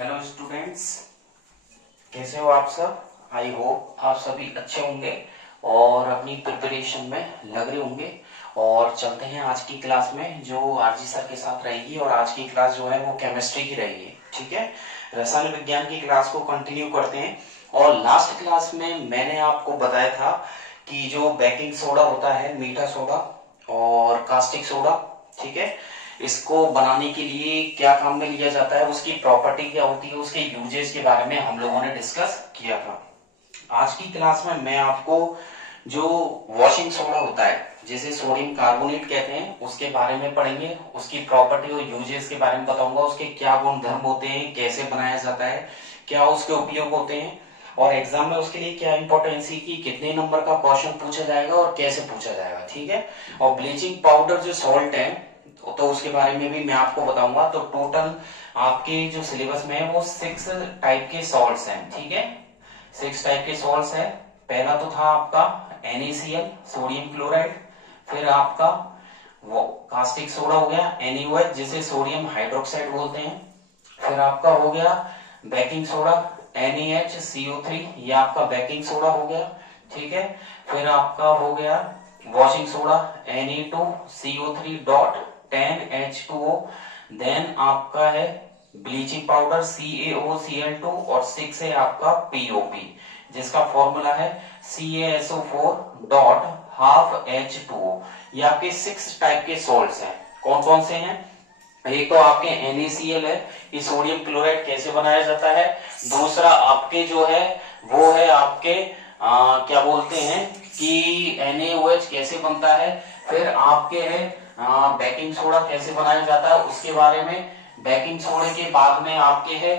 Hello students, कैसे हो आप सब। आई होप आप सभी अच्छे होंगे और अपनी प्रिपरेशन में लग रहे होंगे। और चलते हैं आज की क्लास में जो आरजी सर के साथ रहेगी। और आज की क्लास जो है वो केमिस्ट्री की रहेगी, ठीक है। रसायन विज्ञान की क्लास को कंटिन्यू करते हैं। और लास्ट क्लास में मैंने आपको बताया था कि जो बेकिंग सोडा होता है, मीठा सोडा और कास्टिक सोडा, ठीक है, इसको बनाने के लिए क्या काम में लिया जाता है, उसकी प्रॉपर्टी क्या होती है, उसके यूजेस के बारे में हम लोगों ने डिस्कस किया था। आज की क्लास में मैं आपको जो वॉशिंग सोडा होता है, जिसे सोडियम कार्बोनेट कहते हैं, उसके बारे में पढ़ेंगे। उसकी प्रॉपर्टी और यूजेस के बारे में बताऊंगा। उसके क्या गुण धर्म होते हैं, कैसे बनाया जाता है, क्या उसके उपयोग होते हैं, और एग्जाम में उसके लिए क्या इंपॉर्टेंस है कि कितने नंबर का क्वेश्चन पूछा जाएगा और कैसे पूछा जाएगा, ठीक है। और ब्लीचिंग पाउडर जो सॉल्ट है, तो उसके बारे में भी मैं आपको बताऊंगा। तो टोटल आपके जो सिलेबस में है वो 6 टाइप के सॉल्ट्स हैं, ठीक है। 6 टाइप के सॉल्ट्स है। पहला तो था आपका NaCl, सोडियम क्लोराइड। फिर आपका वो कास्टिक सोडा हो गया, NaOH, जिसे सोडियम हाइड्रोक्साइड बोलते हैं। फिर आपका हो गया बेकिंग सोडा, NaHCO3, ये आपका बेकिंग सोडा हो गया, ठीक है। फिर आपका हो गया washing soda, Na2CO3 dot 10H2O। Then आपका है ब्लीचिंग पाउडर, CaOCl2, और 6 है आपका POP, जिसका फॉर्मूला है CaSO4 डॉट हाफ H2O। ये आपके 6 टाइप के सॉल्ट्स हैं। कौन कौन से हैं? एक तो आपके NaCl है, ये सोडियम क्लोराइड कैसे बनाया जाता है। दूसरा आपके जो है वो है आपके क्या बोलते हैं कि NaOH कैसे बनता है। फिर आपके है बेकिंग सोडा कैसे बनाया जाता है, उसके बारे में। बेकिंग सोडे के बाद में आपके है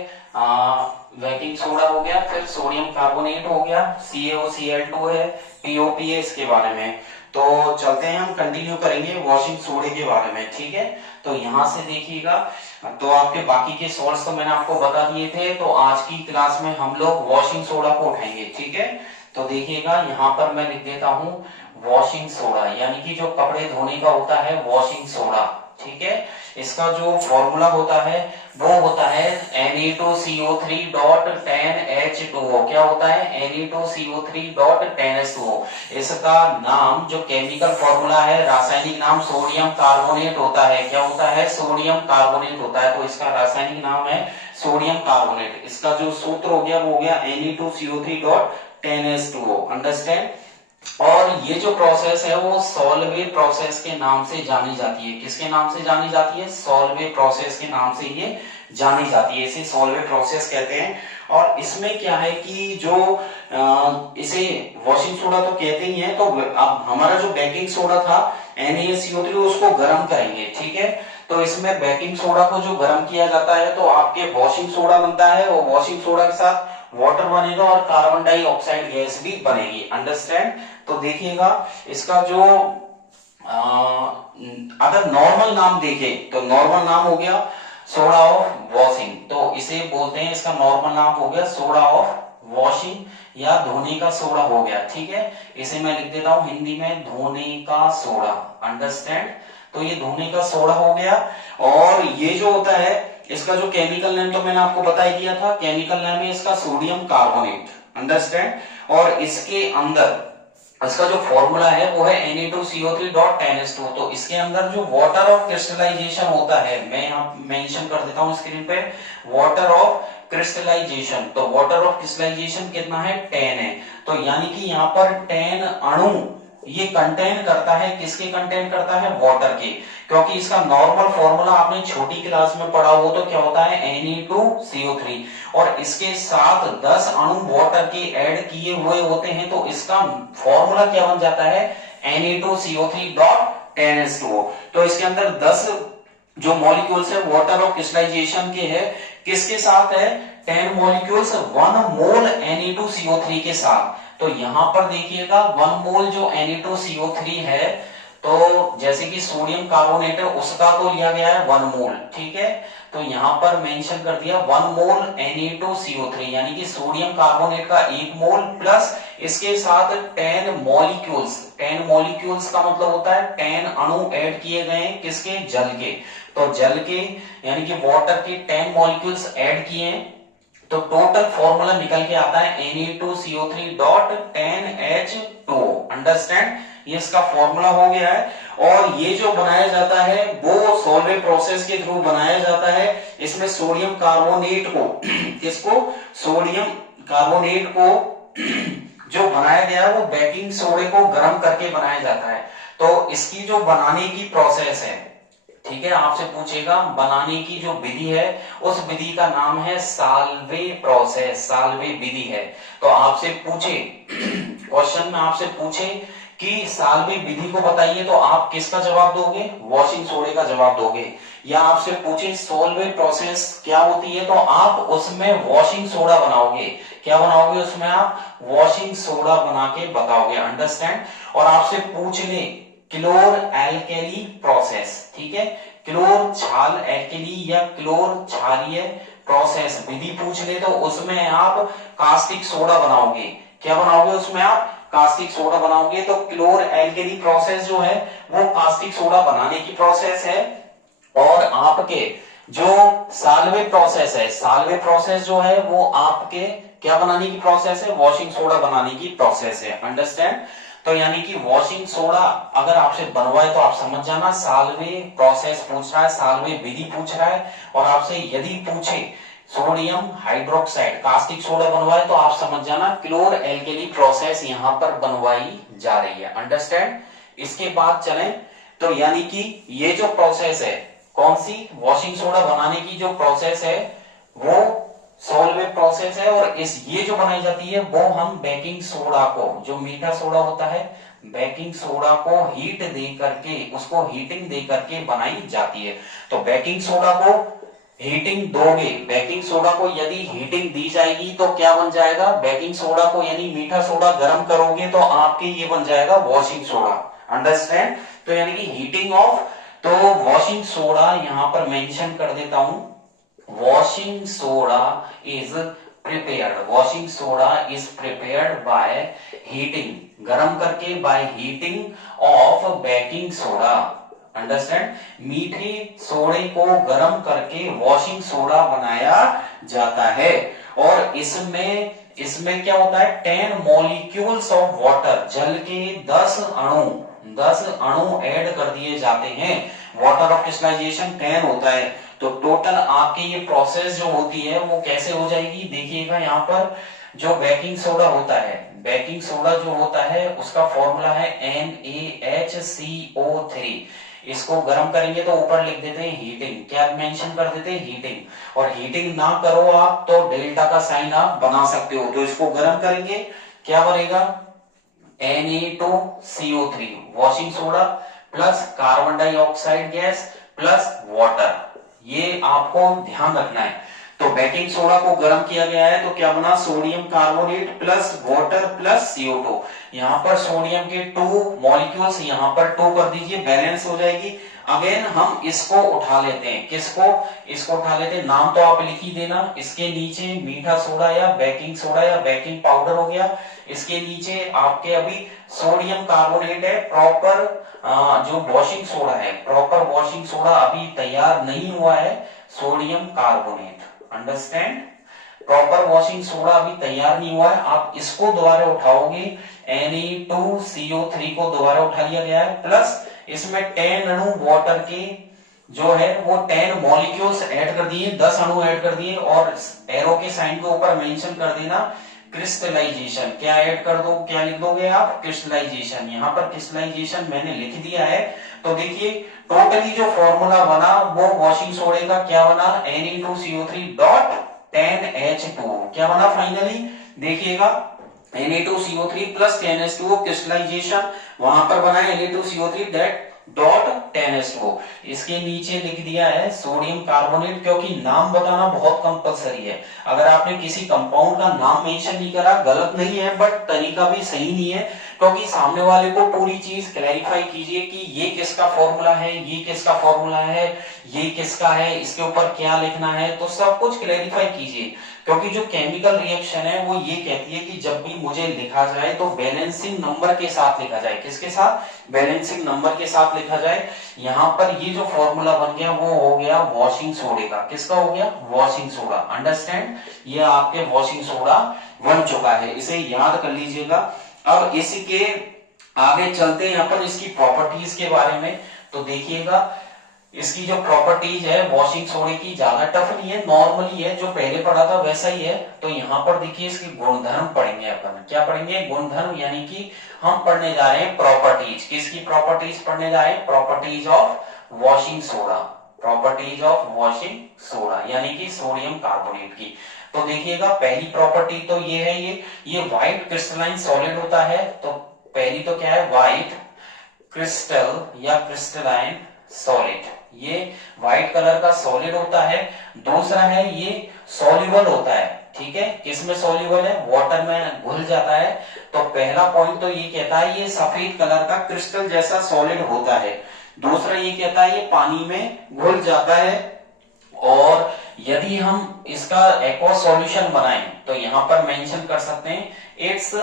बेकिंग सोडा हो गया, फिर सोडियम कार्बोनेट हो गया, CaOCl2 है, POP है, इसके बारे में। तो चलते हैं, हम कंटिन्यू करेंगे वॉशिंग सोडे के बारे में, ठीक है। तो यहां से देखिएगा, तो आपके बाकी के सॉल्ट्स तो मैंने आपको बता दिए थे। तो आज की क्लास में हम लोग वॉशिंग सोडा को उठाएंगे, ठीक है। तो देखिएगा, यहाँ पर मैं लिख देता हूं वॉशिंग सोडा, यानी कि जो कपड़े धोने का होता है वॉशिंग सोडा, ठीक है। इसका जो फॉर्मूला होता है वो होता है Na2CO3 डॉट 10H2O। क्या होता है? Na2CO3 dot 10H2O। इसका नाम जो केमिकल फॉर्मूला है, रासायनिक नाम सोडियम कार्बोनेट होता है। क्या होता है? सोडियम कार्बोनेट होता है। तो इसका रासायनिक नाम है सोडियम कार्बोनेट। इसका जो सूत्र हो गया वो हो गया Na2CO3 डॉट 10H2O। अंडरस्टैंड? और ये जो प्रोसेस है वो सॉल्वे प्रोसेस के नाम से जानी जाती है। किसके नाम से जानी जाती है? सॉल्वे प्रोसेस के नाम से ये जानी जाती है। इसे सॉल्वे प्रोसेस कहते हैं। और इसमें क्या है कि जो इसे वॉशिंग सोडा तो कहते ही है। तो अब हमारा जो बेकिंग सोडा था NaCO3, उसको गर्म करेंगे, ठीक है। तो इसमें बेकिंग सोडा को जो गर्म किया जाता है तो आपके वॉशिंग सोडा बनता है, और वॉशिंग सोडा के साथ वाटर बनेगा और कार्बन डाइऑक्साइड गैस भी बनेगी। अंडरस्टैंड? तो देखिएगा, इसका जो अगर नॉर्मल नाम देखें तो नॉर्मल नाम हो गया सोडा ऑफ वॉशिंग। तो इसे बोलते हैं, इसका नॉर्मल नाम हो गया सोडा ऑफ वॉशिंग या धोने का सोडा हो गया, ठीक है। इसे मैं लिख देता हूं हिंदी में धोने का सोडा। अंडरस्टैंड? तो ये धोने का सोडा हो गया। और ये जो होता है, इसका जो केमिकल नेम तो मैंने आपको बता ही दिया था। केमिकल नेम है इसका सोडियम कार्बोनेट। अंडरस्टैंड? और इसके अंदर इसका जो फॉर्मूला है वो है Na2CO3 डॉट 10H2। तो इसके अंदर जो वाटर ऑफ क्रिस्टलाइजेशन होता है, मैं यहाँ मेंशन कर देता हूँ स्क्रीन पे, वाटर ऑफ क्रिस्टलाइजेशन। तो वाटर ऑफ क्रिस्टलाइजेशन कितना है? 10 है। तो यानी कि यहाँ पर 10 अणु ये कंटेन करता है। किसके कंटेन करता है? वाटर के। क्योंकि इसका नॉर्मल फॉर्मूला आपने छोटी क्लास में पढ़ा हो तो क्या होता है? Na2CO3, और इसके साथ 10 अणु वाटर के ऐड किए हुए होते हैं। तो इसका फॉर्मूला क्या बन जाता है? Na2CO3 dot 10H2O। तो इसके अंदर 10 जो मॉलिक्यूल्स है वाटर ऑफ क्रिस्टलाइजेशन के है, किसके साथ है? 10 मॉलिक्यूल्स 1 मोल Na2CO3 के साथ। तो यहां पर देखिएगा 1 मोल जो Na2CO3 है, तो जैसे कि सोडियम कार्बोनेट है उसका तो लिया गया है 1 मोल, ठीक है। तो यहां पर मेंशन कर दिया 1 मोल Na2CO3, यानी कि सोडियम कार्बोनेट का 1 मोल प्लस इसके साथ 10 मॉलिक्यूल्स। 10 मॉलिक्यूल्स का मतलब होता है 10 अणु ऐड किए गए किसके? जल के। तो जल के यानी कि वाटर के 10 मॉलिक्यूल्स ऐड किए हैं, तो टोटल फॉर्मूला निकल के आता है Na2CO3.10H2। अंडरस्टैंड, ये इसका फॉर्मूला हो गया है। और ये जो बनाया जाता है वो सोलवे प्रोसेस के थ्रू बनाया जाता है। इसमें सोडियम कार्बोनेट को किसको, सोडियम कार्बोनेट को जो बनाया गया है वो बेकिंग सोडे को गर्म करके बनाया जाता है। तो इसकी जो बनाने की प्रोसेस है, ठीक है, आपसे पूछेगा बनाने की जो विधि है उस विधि का नाम है साल्वे प्रोसेस, साल्वे विधि है। तो आपसे पूछे क्वेश्चन में आपसे पूछे कि साल्वे विधि को बताइए, तो आप किसका जवाब दोगे, वॉशिंग सोडे का जवाब दोगे। या आपसे पूछे सोल्वे प्रोसेस क्या होती है, तो आप उसमें वॉशिंग सोडा बनाओगे। क्या बनाओगे उसमें, आप वॉशिंग सोडा बना के बताओगे। अंडरस्टैंड। और आपसे पूछ ले क्लोर एल्केली प्रोसेस, ठीक है, क्लोर क्षार एल्केली या क्लोर क्षारीय प्रोसेस विधि पूछ ले, तो उसमें आप कास्टिक सोडा बनाओगे। क्या बनाओगे उसमें, आप कास्टिक सोडा बनाओगे। तो क्लोर एल्केली प्रोसेस जो है वो कास्टिक सोडा बनाने की प्रोसेस है। और आपके जो साल्वे प्रोसेस है, साल्वे प्रोसेस जो है वो आपके क्या बनाने की प्रोसेस है, वॉशिंग सोडा बनाने की प्रोसेस है। अंडरस्टैंड। तो यानी कि वॉशिंग सोडा अगर आपसे बनवाए तो आप समझ जाना साल्वे प्रोसेस पूछ रहा है, साल्वे विधि पूछ रहा है। और आपसे यदि पूछे सोडियम हाइड्रोक्साइड कास्टिक सोडा बनवाए तो आप समझ जाना क्लोर एल्केली प्रोसेस यहां पर बनवाई जा रही है। अंडरस्टैंड। इसके बाद चलें तो यानी कि ये जो प्रोसेस है कौन सी, वॉशिंग सोडा बनाने की जो प्रोसेस है वो सोलवे प्रोसेस है। और इस ये जो बनाई जाती है वो हम बेकिंग सोडा को, जो मीठा सोडा होता है, बेकिंग सोडा को हीट दे करके, उसको हीटिंग दे करके बनाई जाती है। तो बेकिंग सोडा को हीटिंग दोगे, बेकिंग सोडा को यदि हीटिंग दी जाएगी तो क्या बन जाएगा, बेकिंग सोडा को यानी मीठा सोडा गर्म करोगे तो आपके ये बन जाएगा वॉशिंग सोडा। अंडरस्टैंड। तो यानी कि हीटिंग ऑफ, तो वॉशिंग सोडा यहां पर मेंशन कर देता हूं, washing soda is prepared, washing soda is prepared by heating, गर्म करके, by heating of baking soda। Understand. मीठे सोडे को गर्म करके वॉशिंग सोडा बनाया जाता है। और इसमें क्या होता है, 10 मॉलिक्यूल्स ऑफ वाटर, जल के 10 अणु ऐड कर दिए जाते हैं। वाटर ऑफ क्रिस्टलाइजेशन 10 होता है। तो टोटल आपकी ये प्रोसेस जो होती है वो कैसे हो जाएगी, देखिएगा यहाँ पर जो बेकिंग सोडा होता है, बेकिंग सोडा जो होता है उसका फॉर्मूला है NaHCO3। इसको गर्म करेंगे तो ऊपर लिख देते हैं हीटिंग, क्या मेंशन कर देते हैं, हीटिंग। और हीटिंग ना करो आप तो डेल्टा का साइन आप बना सकते हो। तो इसको गर्म करेंगे, क्या बनेगा, Na2CO3 washing soda plus carbon dioxide gas plus water, ये आपको ध्यान रखना है। तो बेकिंग सोडा को गर्म किया गया है तो क्या बना, sodium carbonate plus water plus CO2। यहां पर सोडियम के 2 मॉलिक्यूल्स यहां पर 2 कर दीजिए, बैलेंस हो जाएगी। अगेन हम इसको उठा लेते हैं, किसको, इसको उठा लेते हैं, नाम तो आप लिख ही देना। इसके नीचे मीठा सोडा या बेकिंग पाउडर हो गया, इसके नीचे आपके अभी सोडियम कार्बोनेट है, प्रॉपर जो वॉशिंग सोडा है, प्रॉपर वॉशिंग सोडा अभी तैयार नहीं हुआ है, sodium carbonate. Understand. Proper washing soda अभी तैयार नहीं हुआ है, आप इसको दोबारा उठाओगे, Na2CO3 को दोबारा उठा लिया गया है, प्लस इसमें 10 अणु वाटर के जो है वो 10 मॉलिक्यूल्स ऐड कर दिए, 10 अणु ऐड कर दिए। और एरो के साइन के ऊपर मेंशन कर देना क्रिस्टलाइजेशन, क्या ऐड कर दो, क्या लिख दोगे आप, क्रिस्टलाइजेशन। यहां पर क्रिस्टलाइजेशन मैंने लिख दिया है। तो देखिए टोटली जो फॉर्मूला बना वो वॉशिंग सोडे का क्या बना, Na2CO3.10H2 क्या बना फाइनली, देखिएगा Na2CO3 प्लस 10H2O क्रिस्टलाइजेशन वहां पर बना है Na2CO3.10H2। इसके नीचे लिख दिया है सोडियम कार्बोनेट, क्योंकि नाम बताना बहुत कंपलसरी है। अगर आपने किसी कंपाउंड का नाम मेंशन नहीं करा गलत नहीं है, बट तरीका भी सही नहीं है, क्योंकि सामने वाले को पूरी चीज क्लैरिफाई कीजिए कि ये किसका फॉर्मूला है, ये किसका फॉर्मूला है, ये किसका है, इसके ऊपर क्या लिखना है, तो सब कुछ क्लैरिफाई कीजिए। क्योंकि जो केमिकल रिएक्शन है वो ये कहती है कि जब भी मुझे लिखा जाए तो बैलेंसिंग नंबर के साथ लिखा जाए। किसके साथ? बैलेंसिंग नंबर के साथ लिखा जाए। यहाँ पर ये जो फॉर्मूला बन गया वो हो गया वॉशिंग सोडे का। किसका हो गया? Washing soda. अंडरस्टैंड? ये आपके वॉशिंग सोडा बन चुका है, इसे याद कर लीजिएगा। अब इसके आगे चलते हैं अपन इसकी प्रॉपर्टीज के बारे में। तो देखिएगा इसकी जो प्रॉपर्टीज है वॉशिंग सोडे की, ज्यादा टफ नहीं है, नॉर्मली है, जो पहले पढ़ा था वैसा ही है। तो यहाँ पर देखिए इसके गुणधर्म पढ़ेंगे अपन। क्या पढ़ेंगे? गुणधर्म, यानी कि हम पढ़ने जा रहे हैं प्रॉपर्टीज। किसकी प्रॉपर्टीज पढ़ने जा रहे हैं? Properties of washing soda. Properties of washing soda यानी कि सोडियम कार्बोनेट की। तो देखिएगा पहली प्रॉपर्टी तो ये है, ये व्हाइट क्रिस्टलाइन सॉलिड होता है। तो पहली तो क्या है? व्हाइट क्रिस्टल या क्रिस्टलाइन सॉलिड, ये व्हाइट कलर का सॉलिड होता है। दूसरा है ये सॉल्युबल होता है। ठीक है, किसमें सॉल्युबल है? वाटर में घुल जाता है। तो पहला पॉइंट तो ये कहता है ये सफेद कलर का क्रिस्टल जैसा सॉलिड होता है। दूसरा ये कहता है ये पानी में घुल जाता है। और यदि हम इसका एक्वस सॉल्यूशन बनाएं तो यहां पर मेंशन कर सकते हैं इट्स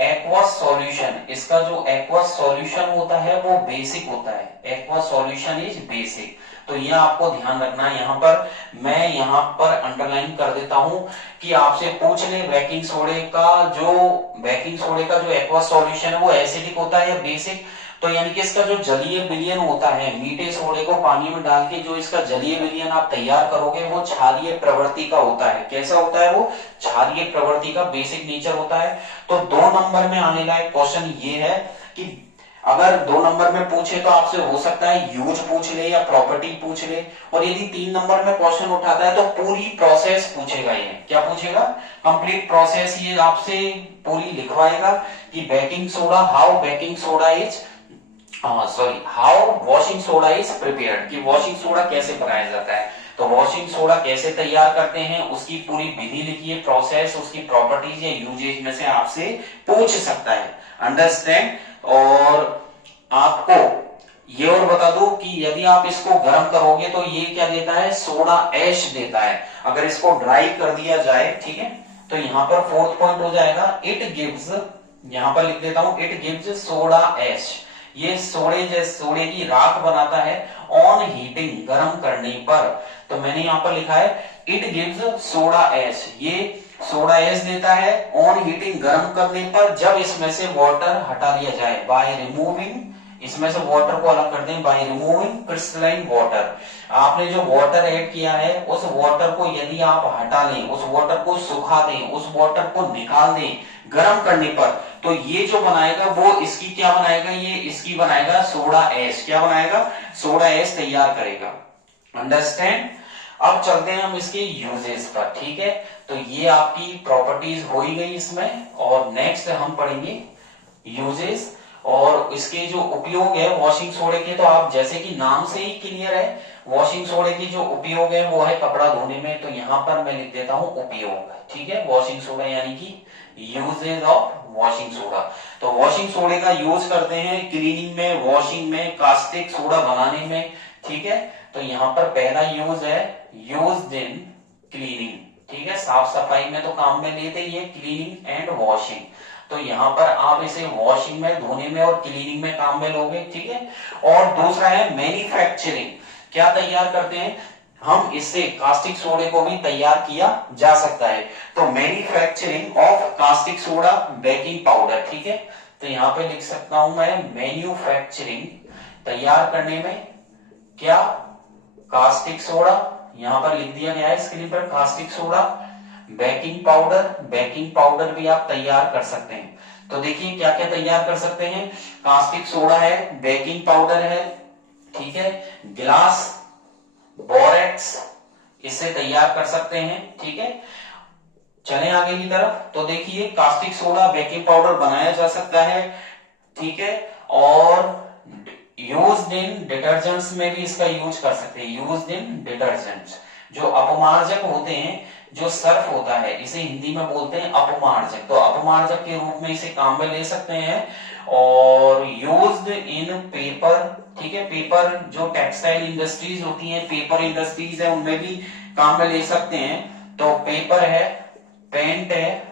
एक्वस सॉल्यूशन। इसका जो एक्वस सॉल्यूशन होता है वो बेसिक होता है। Aqueous solution is basic. तो ये आपको ध्यान रखना है। यहाँ पर मैं यहाँ पर अंडरलाइन कर देता हूं कि आपसे पूछ ले बेकिंग सोडे का जो एक्वस सॉल्यूशन है वो एसिडिक होता है या बेसिक। तो यानी कि इसका जो जलीय विलयन होता है, मीठे सोडे को पानी में डाल के जो इसका जलीय विलयन आप तैयार करोगे वो क्षारीय प्रवृत्ति का होता है। कैसा होता है वो? क्षारीय प्रवृत्ति का बेसिक नेचर होता है। तो 2 नंबर में आने लायक क्वेश्चन ये है कि अगर 2 नंबर में पूछे तो आपसे हो सकता है यूज पूछ ले या प्रॉपर्टी पूछ ले। और यदि 3 नंबर में क्वेश्चन उठाता है तो पूरी प्रोसेस पूछेगा। ये क्या पूछेगा? कंप्लीट प्रोसेस ये आपसे पूरी लिखवाएगा कि baking soda, how baking soda is how washing soda is prepared, कि वॉशिंग सोडा कैसे बनाया जाता है। तो वॉशिंग सोडा कैसे तैयार करते हैं उसकी पूरी विधि लिखिए, प्रोसेस, उसकी प्रॉपर्टीज या यूजेज में से आपसे पूछ सकता है। अंडरस्टैंड? और आपको ये और बता दो कि यदि आप इसको गर्म करोगे तो ये क्या देता है? सोडा ऐश देता है। अगर इसको ड्राई कर दिया जाए, ठीक है, तो यहाँ पर 4th पॉइंट हो जाएगा इट गिव्स, यहां पर लिख देता हूं इट गिव्स सोडा ऐश। ये सोडे की राख बनाता है ऑन हीटिंग, गर्म करने पर। तो मैंने यहां पर लिखा है इट गिव्स सोडा ऐश, ये सोडा ऐश देता है ऑन हीटिंग, गर्म करने पर, जब इसमें से वाटर हटा लिया जाए बाय रिमूविंग, इसमें से वाटर को अलग कर दें बाय रिमूविंग क्रिस्टलाइन वाटर। आपने जो वाटर ऐड किया है उस वाटर को यदि आप हटा लें, उस वाटर को सुखा दें, उस वाटर को निकाल दें गर्म करने पर, तो ये जो बनाएगा वो इसकी क्या बनाएगा? ये इसकी बनाएगा सोडा ऐश। क्या बनाएगा? सोडा ऐश तैयार करेगा। अंडरस्टैंड? अब चलते हैं हम इसके यूजेस पर। ठीक है, तो ये आपकी प्रॉपर्टीज हो ही गई इसमें। और नेक्स्ट हम पढ़ेंगे यूजेस और इसके जो उपयोग है वॉशिंग सोडे के। तो आप जैसे कि नाम से ही क्लियर है, वॉशिंग सोडे की जो उपयोग है वो है कपड़ा धोने में। तो यहां पर मैं लिख देता हूं उपयोग। ठीक है, वॉशिंग सोडा यानी कि यूजेज ऑफ वॉशिंग सोडा। तो वॉशिंग सोडे का यूज करते हैं क्लीनिंग में, वॉशिंग में, कास्टिक सोडा बनाने में। ठीक है, तो यहाँ पर पहला यूज है यूज्ड इन क्लीनिंग। ठीक है, साफ सफाई में तो काम में लेते ही है, क्लीनिंग एंड वॉशिंग। तो यहाँ पर आप इसे वॉशिंग में, धोने में और क्लीनिंग में काम में लोगे। ठीक है, और दूसरा है मैन्युफैक्चरिंग। क्या तैयार करते हैं हम? इससे कास्टिक सोडे को भी तैयार किया जा सकता है। तो manufacturing of caustic soda baking powder. ठीक है, तो यहाँ पे लिख सकता हूं मैं मैन्युफैक्चरिंग, तैयार करने में क्या? Caustic soda. यहां पर लिख दिया गया है स्क्रीन पर caustic soda, baking powder. Baking powder भी आप तैयार कर सकते हैं। तो देखिए क्या क्या तैयार कर सकते हैं? कास्टिक सोडा है, बेकिंग पाउडर है, ठीक है, गिलास, बोरेक्स, इससे तैयार कर सकते हैं। ठीक है, चलें आगे की तरफ। तो देखिए कास्टिक सोडा, बेकिंग पाउडर बनाया जा सकता है। ठीक है, और यूज्ड इन डिटर्जेंट्स में भी इसका यूज कर सकते हैं। यूज्ड इन डिटर्जेंट्स, जो अपमार्जक होते हैं, जो सर्फ होता है इसे हिंदी में बोलते हैं अपमार्जक। तो अपमार्जक के रूप में इसे काम में ले सकते हैं। और यूज्ड इन पेपर, ठीक है, पेपर जो टेक्सटाइल इंडस्ट्रीज होती हैं, पेपर इंडस्ट्रीज है, उनमें भी काम में ले सकते हैं। तो पेपर है, पेंट है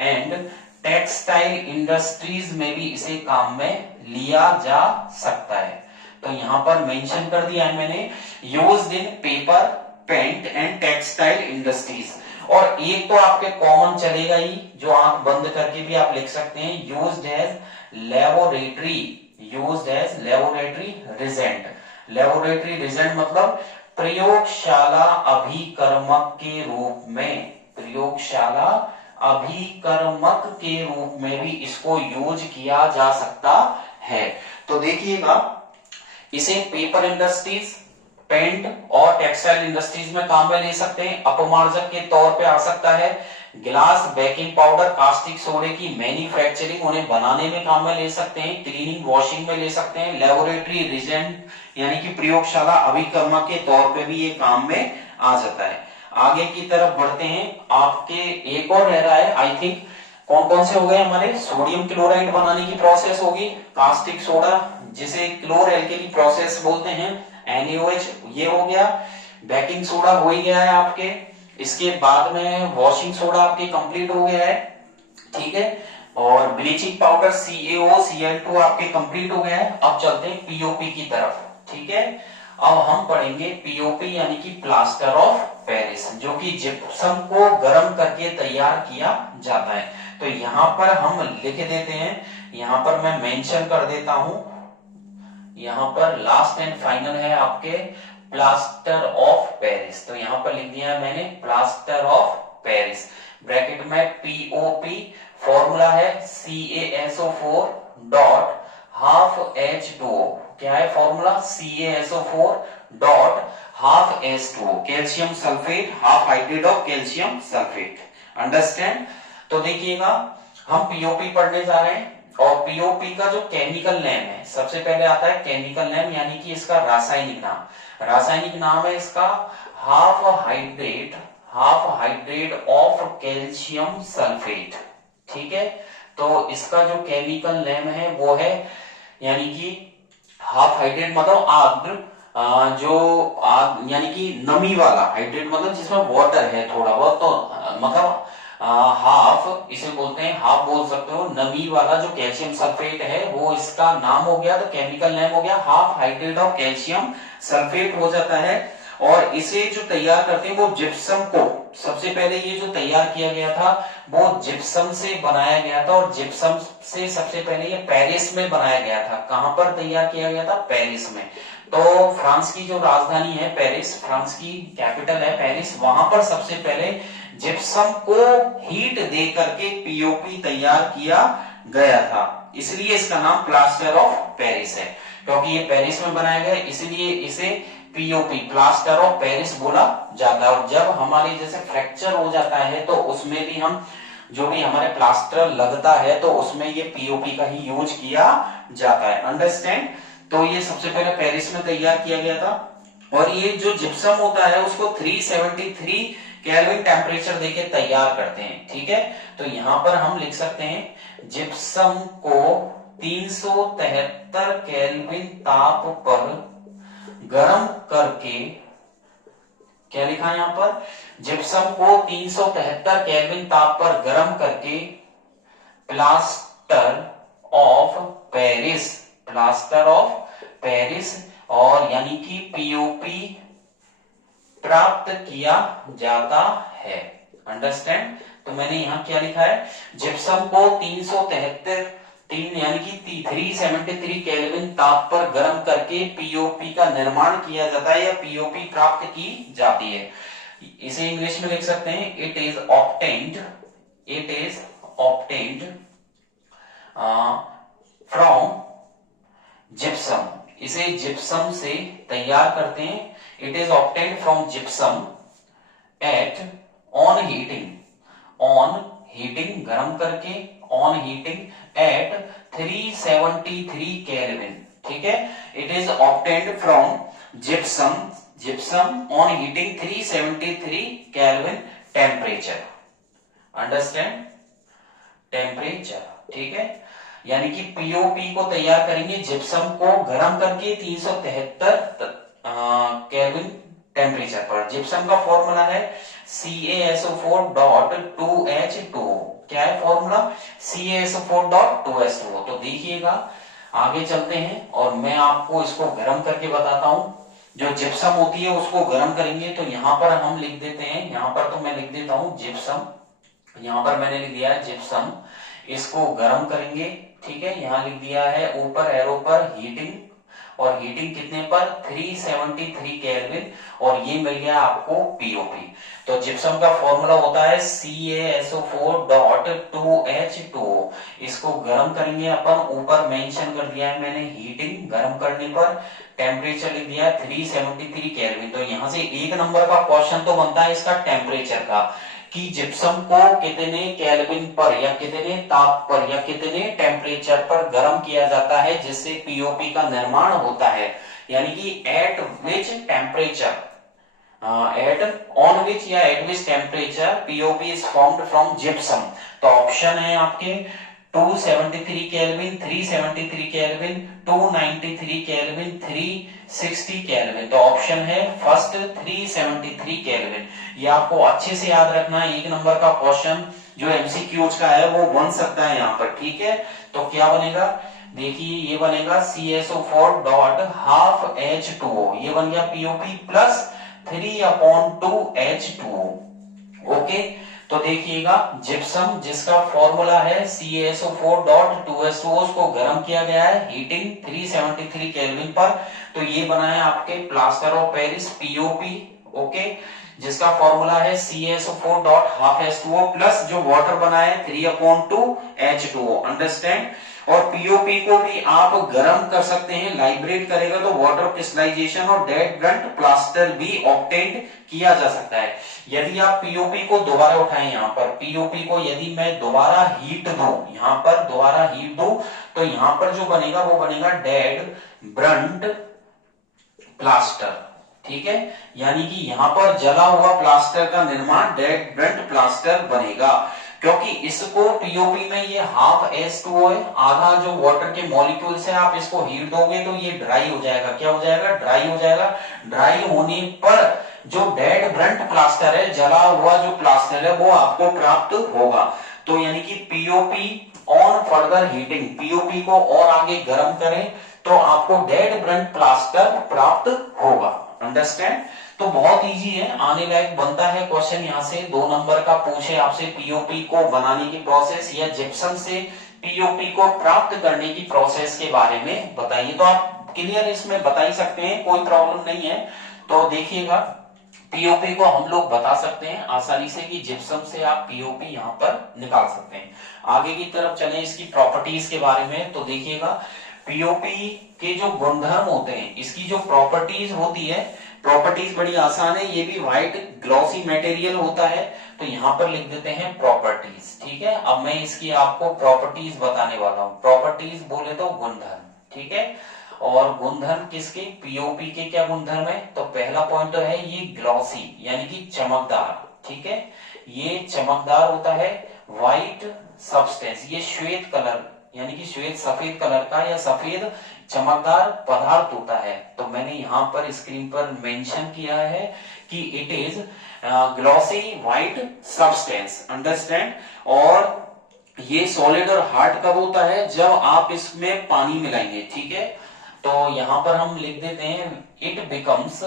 एंड टेक्सटाइल इंडस्ट्रीज में भी इसे काम में लिया जा सकता है। तो यहां पर मेंशन कर दिया है मैंने, used in paper, paint and textile industries. और एक तो आपके कॉमन चलेगा ही, जो आंख बंद करके भी आप लिख सकते हैं, used as laboratory, used as laboratory reagent. Laboratory reagent मतलब प्रयोगशाला अभिकर्मक के रूप में, प्रयोगशाला अभिकर्मक के रूप में भी इसको यूज किया जा सकता है। तो देखिएगा, इसे पेपर इंडस्ट्रीज, पेंट और टेक्सटाइल इंडस्ट्रीज में काम में ले सकते हैं। अपमार्जक के तौर पे आ सकता है। ग्लास, बेकिंग पाउडर, कास्टिक सोडे की मैन्युफैक्चरिंग, उन्हें बनाने में काम में ले सकते हैं। क्लीनिंग, वॉशिंग में ले सकते हैं। लेबोरेटरी रिजेंट यानी कि प्रयोगशाला अभिकर्मक के तौर पे भी ये काम में आ जाता है। आगे की तरफ बढ़ते हैं। आपके एक और रह रहा है, आई थिंक कौन कौन से हो गए हमारे, सोडियम क्लोराइड बनाने की प्रोसेस होगी, कास्टिक सोडा जिसे क्लोरएल्केली प्रोसेस बोलते हैं, NaOH ये हो गया, बेकिंग सोडा हो ही गया है आपके, इसके बाद में वॉशिंग सोडा आपके कंप्लीट हो गया है, ठीक है, और ब्लीचिंग पाउडर CaO, Cl2 आपके कंप्लीट हो गया है। अब चलते हैं पीओपी की तरफ, ठीक है। अब हम पढ़ेंगे पीओपी यानी कि प्लास्टर ऑफ पेरिस, जो कि जिप्सम को गर्म करके तैयार किया जाता है। तो यहां पर हम लिख देते हैं, यहां पर मैं मेंशन कर देता हूं, यहां पर लास्ट एंड फाइनल है आपके प्लास्टर ऑफ पेरिस। तो यहां पर लिख दिया है मैंने प्लास्टर ऑफ पेरिस, ब्रैकेट में पीओपी, फॉर्मूला है CaSO4 डॉट हाफ H2O। क्या है formula? CaSO4 dot half H2O, calcium sulphate, half hydrate of calcium sulphate. Understand? तो देखिएगा, हम पीओपी पढ़ने जा रहे हैं और पीओपी का जो केमिकल नेम है, सबसे पहले आता है केमिकल नेम यानी कि इसका रासायनिक नाम। रासायनिक नाम है इसका half hydrate of calcium sulphate, ठीक है। तो इसका जो केमिकल नेम है वो है, यानी कि हाफ हाइड्रेट मतलब आर्द्र, यानी कि नमी वाला, हाइड्रेट मतलब जिसमें वाटर है थोड़ा बहुत, तो मतलब हाफ इसे बोलते हैं, हाफ बोल सकते हो, नमी वाला जो कैल्शियम सल्फेट है वो इसका नाम हो गया। तो केमिकल नेम हो गया half hydrate of calcium sulphate हो जाता है। और इसे जो तैयार करते हैं वो जिप्सम को, सबसे पहले ये जो तैयार किया गया था वो जिप्सम से बनाया गया था, और जिप्सम से सबसे पहले ये पेरिस में बनाया गया था। कहां पर तैयार किया गया था? पेरिस में। तो फ्रांस की जो राजधानी है पेरिस, फ्रांस की कैपिटल है पेरिस, वहां पर सबसे पहले जिप्सम को हीट दे करके पीओपी तैयार किया गया था, इसलिए इसका नाम प्लास्टर ऑफ पेरिस है। क्योंकि ये पेरिस में बनाया गया इसलिए इसे पीओपी, प्लास्टर ऑफ पेरिस बोला जाता है। और जब हमारे जैसे फ्रैक्चर हो जाता है तो उसमें भी हम, जो भी हमारे प्लास्टर लगता है तो उसमें ये पीओपी का ही यूज किया जाता है। अंडरस्टैंड? तो ये सबसे पहले पेरिस में तैयार किया गया था। और ये जो जिप्सम होता है उसको 373 केल्विन टेम्परेचर देके तैयार करते हैं, ठीक है। तो यहां पर हम लिख सकते हैं जिप्सम को 373 केल्विन ताप पर गर्म करके, क्या लिखा है यहां पर? जिप्सम को 373 केल्विन ताप पर गर्म करके plaster of Paris, plaster of Paris और यानी कि पीओपी प्राप्त किया जाता है। अंडरस्टैंड? तो मैंने यहां क्या लिखा है, जिप्सम को 373 यानी कि 373 केल्विन ताप पर गर्म करके पीओपी का निर्माण किया जाता है या पीओपी प्राप्त की जाती है। इसे इंग्लिश में लिख सकते हैं, it is obtained from gypsum, इसे जिप्सम से तैयार करते हैं। It is obtained from gypsum at on heating गर्म करके, ऑन हीटिंग एट 373 केल्विन, ठीक है। It is obtained from gypsum on heating 373 kelvin temperature, understand, temperature, ठीक है। यानी कि पीओपी को तैयार करेंगे जिप्सम को गर्म करके 373 केल्विन टेम्परेचर पर। जिप्सम का फॉर्मूला है CaSO4.2H2। क्या है फॉर्मूला? CaSO4.2H2। तो देखिएगा, आगे चलते हैं और मैं आपको इसको गर्म करके बताता हूं। जो जिप्सम होती है उसको गर्म करेंगे तो यहां पर हम लिख देते हैं, यहां पर तो मैं लिख देता हूं जिप्सम, यहां पर मैंने लिख दिया है जिप्सम। इसको गर्म करेंगे, ठीक है। यहां लिख दिया है ऊपर एरो पर हीटिंग, और हीटिंग कितने पर? 373 केल्विन, और ये मिल गया आपको पीओपी। तो जिप्सम का फॉर्मूला होता है CaSO4.2H2। इसको गर्म करेंगे अपन, ऊपर मेंशन कर दिया है मैंने हीटिंग, गर्म करने पर टेम्परेचर लिख दिया है 373 केल्विन। तो यहां से एक नंबर का क्वेश्चन तो बनता है इसका टेम्परेचर का, कि जिप्सम को कितने केल्विन पर या कितने ताप पर या कितने टेम्परेचर पर गर्म किया जाता है जिससे पीओपी का निर्माण होता है। यानी कि at which temperature, at on which या at which temperature POP is formed from gypsum. तो ऑप्शन है आपके 273 केल्विन, 373 केल्विन, 293 केल्विन, 360 केल्विन। तो ऑप्शन है फर्स्ट 373 केल्विन। ये आपको अच्छे से याद रखना है, एक नंबर का क्वेश्चन जो एमसीक्यूज का है वो बन सकता है यहाँ पर, ठीक है। तो क्या बनेगा? देखिए ये बनेगा CaSO4.12H2O, ये बन गया पीओपी प्लस 3/2H2O। ओके, तो देखिएगा जिप्सम जिसका फॉर्मूला है CaSO4.2H2O, उसको गर्म किया गया है हीटिंग 373 केल्विन पर। तो ये बना है आपके plaster of Paris POP, okay, जिसका फॉर्मूला है CaSO4.12H2O प्लस जो वाटर बना है 3/2H2O, अंडरस्टैंड। और पीओपी को भी आप गर्म कर सकते हैं, लाइब्रेट करेगा तो वाटर क्रिस्टलाइजेशन और डेड ब्रंट प्लास्टर भी ऑब्टेन्ड किया जा सकता है। यदि आप पीओपी को दोबारा उठाएं, यहाँ पर पीओपी को यदि मैं दोबारा हीट दूं, यहाँ पर दोबारा हीट दूं, तो यहाँ पर जो बनेगा वो बनेगा डेड ब्रंट प्लास्टर, ठीक है। यानी कि यहां पर जला हुआ प्लास्टर का निर्माण डेड ब्रंट प्लास्टर बनेगा, क्योंकि इसको पीओपी में ये ½ है, आधा जो वाटर के मॉलिक्यूल्स है, आप इसको हीट दोगे तो ये ड्राई हो जाएगा। क्या हो जाएगा? ड्राई हो जाएगा। ड्राई होने पर जो डेड ब्रंट प्लास्टर है, जला हुआ जो प्लास्टर है, वो आपको प्राप्त होगा। तो यानी कि POP on further heating, POP को और आगे गर्म करें तो आपको डेड ब्रंट प्लास्टर प्राप्त होगा, अंडरस्टैंड। तो बहुत इजी है, आने लायक बनता है क्वेश्चन। यहाँ से 2 नंबर का पूछे आपसे पीओपी को बनाने की प्रोसेस या जिप्सम से पीओपी को प्राप्त करने की प्रोसेस के बारे में बताइए, तो आप क्लियर इसमें बता ही सकते हैं, कोई प्रॉब्लम नहीं है। तो देखिएगा पीओपी को हम लोग बता सकते हैं आसानी से कि जिप्सम से आप पीओपी यहाँ पर निकाल सकते हैं। आगे की तरफ चलें इसकी प्रॉपर्टीज के बारे में, तो देखिएगा पीओपी के जो गुणधर्म होते हैं, इसकी जो प्रॉपर्टीज होती है, प्रॉपर्टीज बड़ी आसान है, ये भी व्हाइट ग्लॉसी मटेरियल होता है। तो यहां पर लिख देते हैं प्रॉपर्टीज, ठीक है। अब मैं इसकी आपको प्रॉपर्टीज बताने वाला हूं। प्रॉपर्टीज बोले तो गुणधर्म, ठीक है। और गुणधर्म किसके? पीओपी के क्या गुणधर्म है? तो पहला पॉइंट तो है ये ग्लॉसी यानी कि चमकदार, ठीक है। ये चमकदार होता है। व्हाइट सब्सटेंस, ये श्वेत कलर यानी कि श्वेत सफेद कलर का या सफेद चमकदार पदार्थ होता है। तो मैंने यहाँ पर स्क्रीन पर मेंशन किया है कि it is glossy white substance, understand. और ये सॉलिड और हार्ड कब होता है? जब आप इसमें पानी मिलाएंगे, ठीक है। तो यहां पर हम लिख देते हैं इट बिकम्स,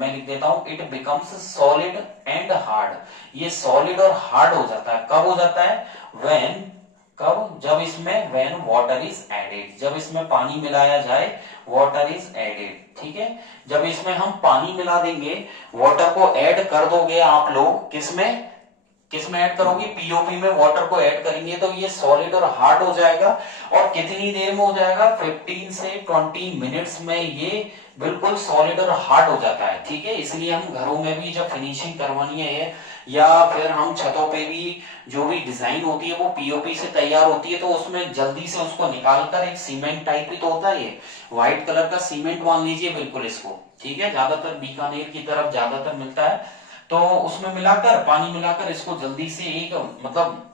मैं लिख देता हूं it becomes solid and hard. ये सॉलिड और हार्ड हो जाता है। कब हो जाता है? व्हेन, कब? जब इसमें व्हेन वाटर इज एडेड, जब इसमें पानी मिलाया जाए, वाटर इज एडेड, ठीक है। जब इसमें हम पानी मिला देंगे, वाटर को ऐड कर दोगे आप लोग, किसमें किसमें ऐड करोगे? पीओपी में वाटर को ऐड करेंगे तो ये सॉलिड और हार्ड हो जाएगा। और कितनी देर में हो जाएगा? 15 से 20 मिनट्स में ये बिल्कुल सॉलिड और हार्ड हो जाता है, ठीक है। इसलिए हम घरों में भी जब फिनिशिंग करवानी है या फिर हम छतों पे भी जो भी डिजाइन होती है वो पीओपी से तैयार होती है, तो उसमें जल्दी से उसको निकालकर एक सीमेंट टाइप ही तो होता है, ये व्हाइट कलर का सीमेंट मान लीजिए बिल्कुल इसको, ठीक है। ज्यादातर बीकानेर की तरफ ज्यादातर मिलता है। तो उसमें मिलाकर, पानी मिलाकर इसको जल्दी से एक मतलब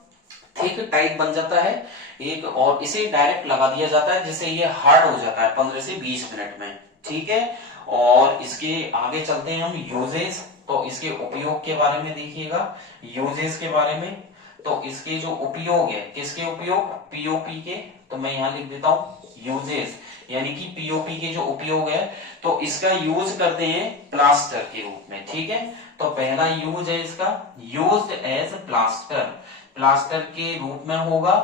थिक टाइट बन जाता है एक, और इसे डायरेक्ट लगा दिया जाता है जिससे ये हार्ड हो जाता है 15 से 20 मिनट में। ठीक है, और इसके आगे चलते हैं हम यूजेस। तो इसके उपयोग के बारे में देखिएगा, यूजेस के बारे में। तो इसके जो उपयोग है, किसके उपयोग, पीओपी के, तो मैं यहां लिख देता हूं यूजेस, यानी कि पीओपी के जो उपयोग है, तो इसका यूज करते हैं प्लास्टर के रूप में। ठीक है, तो पहला यूज है इसका, यूज्ड एज प्लास्टर, प्लास्टर के रूप में होगा।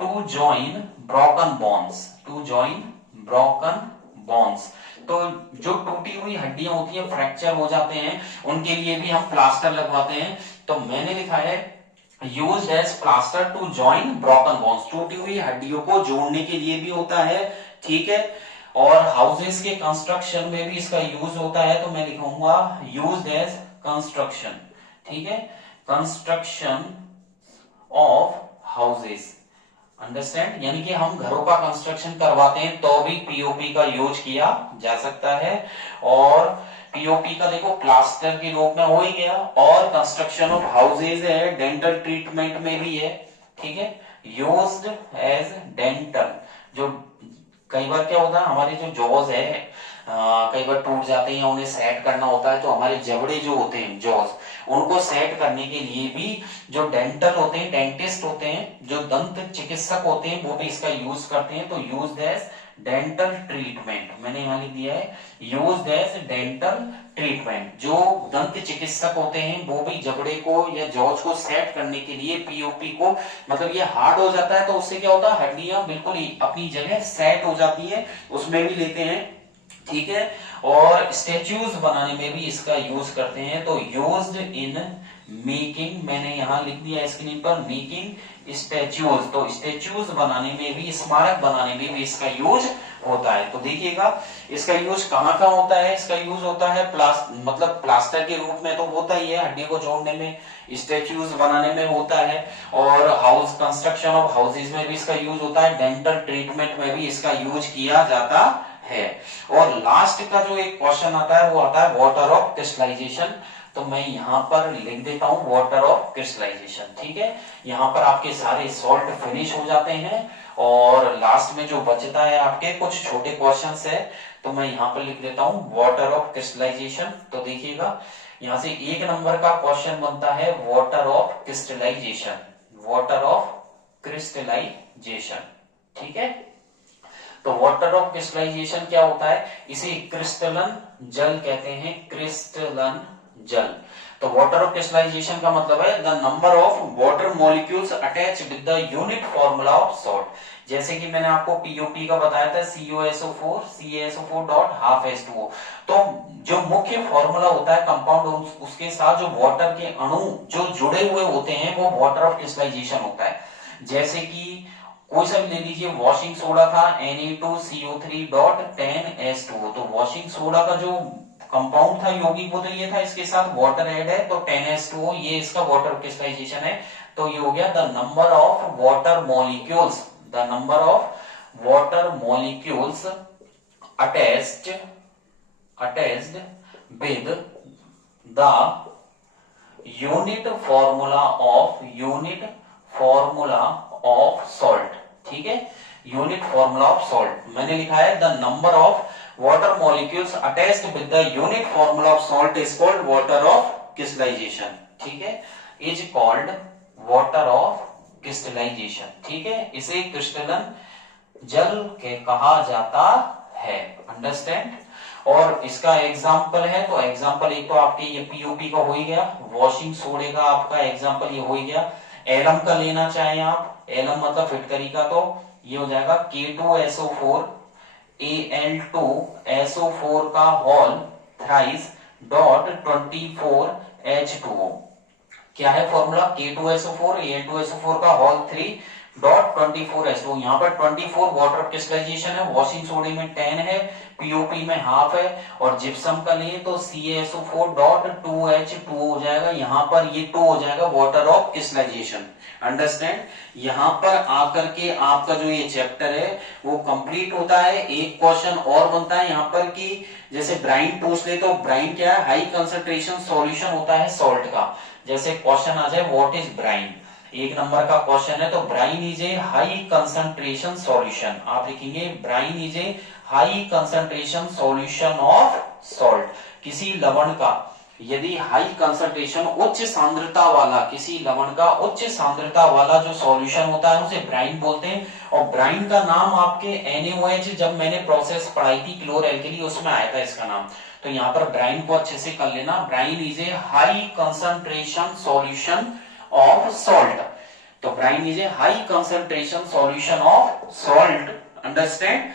To join broken bones, to join broken bones, तो जो टूटी हुई हड्डियां होती हैं, फ्रैक्चर हो जाते हैं, उनके लिए भी हम प्लास्टर लगवाते हैं। तो मैंने लिखा है used as plaster to join broken bones, टूटी हुई हड्डियों को जोड़ने के लिए भी होता है। ठीक है, और हाउसेस के कंस्ट्रक्शन में भी इसका यूज होता है, तो मैं लिखूंगा यूज्ड एज कंस्ट्रक्शन। ठीक है, कंस्ट्रक्शन ऑफ हाउसेस, अंडरस्टैंड, यानी कि हम घरों का कंस्ट्रक्शन करवाते हैं तो भी पीओपी का यूज किया जा सकता है। और पीओपी का देखो प्लास्टर के रूप में हो ही गया, और कंस्ट्रक्शन ऑफ हाउसेज है, डेंटल ट्रीटमेंट में भी है। ठीक है, यूज्ड एज डेंटल, जो कई बार क्या होता है हमारे जो जॉज है कई बार टूट जाते हैं, उन्हें सेट करना होता है, तो हमारे जबड़े जो होते हैं जॉज, उनको सेट करने के लिए भी जो डेंटल होते हैं, डेंटिस्ट होते हैं, जो दंत चिकित्सक होते हैं, वो भी इसका यूज करते हैं। तो यूज्ड एज डेंटल ट्रीटमेंट, मैंने यहां लिख दिया है यूज्ड एज डेंटल ट्रीटमेंट, जो दंत चिकित्सक होते हैं वो भी जबड़े को या जॉज को सेट करने के लिए पीओपी को, मतलब ये हार्ड हो जाता है तो उससे क्या होता है हड्डियां बिल्कुल अपनी जगह सेट हो जाती है, उसमें भी लेते हैं। ठीक है, और स्टेच्यूज बनाने में भी इसका यूज करते हैं। तो यूज्ड इन मेकिंग, मैंने यहां लिख दिया स्क्रीन पर मेकिंग स्टेच्यूज, तो स्टेच्यूज बनाने में भी, स्मारक बनाने में भी इसका यूज होता है। तो देखिएगा इसका यूज कहाँ कहाँ होता है, इसका यूज होता है मतलब प्लास्टर के रूप में तो होता ही है, हड्डी को जोड़ने में, स्टेच्यूज बनाने में होता है, और हाउस कंस्ट्रक्शन ऑफ हाउसेज में भी इसका यूज होता है, डेंटल ट्रीटमेंट में भी इसका यूज किया जाता है। और लास्ट का जो एक क्वेश्चन आता है वो आता है वाटर ऑफ क्रिस्टलाइजेशन, तो मैं यहां पर लिख देता हूं वाटर ऑफ क्रिस्टलाइजेशन। ठीक है, यहां पर आपके सारे सॉल्ट फिनिश हो जाते हैं, और लास्ट में जो बचता है आपके कुछ छोटे क्वेश्चंस है, तो मैं यहां पर लिख देता हूं वाटर ऑफ क्रिस्टलाइजेशन। तो देखिएगा यहां से 1 नंबर का क्वेश्चन बनता है water of crystallization, water of crystallization. ठीक है, तो वाटर ऑफ क्रिस्टलाइजेशन क्या होता है, इसे क्रिस्टलन जल कहते हैं, क्रिस्टलन जल। तो वाटर ऑफ क्रिस्टलाइजेशन का मतलब है the number of water molecules attach with the unit formula of salt. जैसे कि मैंने आपको पीओपी का बताया था CuSO4 CaSO4 dot half H2O, तो जो मुख्य फार्मूला होता है कंपाउंड, उसके साथ जो वाटर के अणु जो जुड़े हुए होते हैं वो वाटर ऑफ क्रिस्टलाइजेशन होता है। जैसे कि कोई सा भी ले लीजिए, वॉशिंग सोडा था Na2CO3 डॉट 10H2O, तो वॉशिंग सोडा का जो कंपाउंड था यौगिक वो तो ये था, इसके साथ वाटर ऐड है तो 10H2O, ये इसका वाटर क्रिस्टलाइजेशन है। तो ये हो गया the number of water molecules, the number of water molecules attached with the unit formula of salt. ठीक है, यूनिट फॉर्मूला ऑफ सॉल्ट मैंने लिखा है the number of water molecules attached with the unit formula of salt is called water of crystallization. ठीक है, is called water of crystallization. ठीक है, इसे क्रिस्टलन जल के कहा जाता है, अंडरस्टैंड। और इसका एग्जाम्पल है, तो एग्जाम्पल एक तो आपके ये पीओपी का हो ही गया, वॉशिंग सोडे का आपका एग्जाम्पल ये हो ही गया। एलम का लेना चाहें आप, एलम मतलब फिटकरी का, तो ये हो जाएगा K2SO4 Al2SO4 का होल थ्राइस डॉट 24H2O। क्या है फॉर्मूला, K2SO4 Al2SO4 का होल 3 डॉट 24H2O। यहाँ पर 24 वाटर क्रिस्टलाइजेशन है, वॉशिंग सोडे में 10 है, पीओपी में हाफ है, और जिप्सम का लिए तो CaSO4.2H2 हो जाएगा। यहाँ पर ये 2 हो जाएगा वाटर ऑफ क्रिस्टलाइजेशन। अंडरस्टैंड? यहाँ पर आकर के आपका जो ये चैप्टर है वो कंप्लीट होता है। एक क्वेश्चन और बनता है यहाँ पर कि जैसे ब्राइन पूछ ले तो ब्राइन क्या है, हाई कंसंट्रेशन सॉल्यूशन होता है सॉल्ट का। जैसे क्वेश्चन आ जाए व्हाट इज ब्राइन, 1 नंबर का क्वेश्चन है, तो brine is a high concentration solution. आप लिखेंगे brine is a high concentration solution of salt. किसी लवण का यदि हाई कंसंट्रेशन उच्च सांद्रता वाला, किसी लवण का उच्च सांद्रता वाला जो सॉल्यूशन होता है उसे ब्राइन बोलते हैं। और ब्राइन का नाम आपके NaOH जब मैंने प्रोसेस पढ़ाई थी क्लोर एल्कली उसमें आया था इसका नाम। तो यहाँ पर ब्राइन को अच्छे से कर लेना, brine is a high concentration solution of salt. तो brine is a high concentration solution of salt. Understand?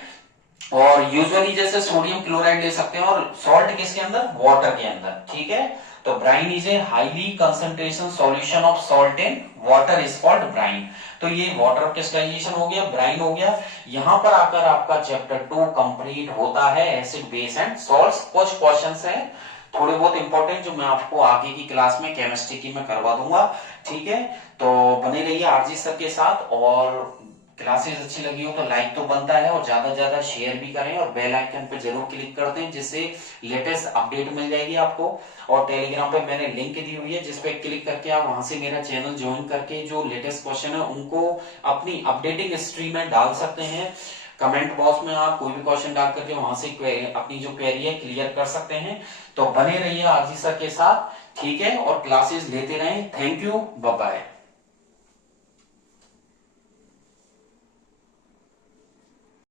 और यूजुअली जैसे सोडियम क्लोराइड ले सकते हैं, और सॉल्ट किसके अंदर, वाटर के अंदर। ठीक है, तो brine is a highly concentration solution of salt in water is called brine. तो ये वाटर क्रिस्टलाइजेशन हो गया, ब्राइन हो गया। यहां पर आकर आपका चैप्टर 2 कंप्लीट होता है, एसिड बेस एंड सॉल्ट्स। कुछ क्वेश्चंस हैं थोड़े बहुत इंपॉर्टेंट जो मैं आपको आगे की क्लास में केमिस्ट्री की मैं करवा दूंगा। ठीक है, तो बने रहिए आरजी सर के साथ, और क्लासेस अच्छी लगी हो तो लाइक तो बनता है, और ज्यादा ज्यादा शेयर भी करें, और बेल आइकन पे जरूर क्लिक कर दें जिससे लेटेस्ट अपडेट मिल जाएगी आपको। और टेलीग्राम पे मैंने लिंक दी हुई है जिसपे क्लिक करके आप वहां से मेरा चैनल ज्वाइन करके जो लेटेस्ट क्वेश्चन है उनको अपनी अपडेटिंग हिस्ट्री में डाल सकते हैं। कमेंट बॉक्स में आप कोई भी क्वेश्चन डाल करके वहां से अपनी जो क्वेरी है क्लियर कर सकते हैं। तो बने रहिए आरजी सर के साथ, ठीक है, और क्लासेस लेते रहें। Thank you, bye bye.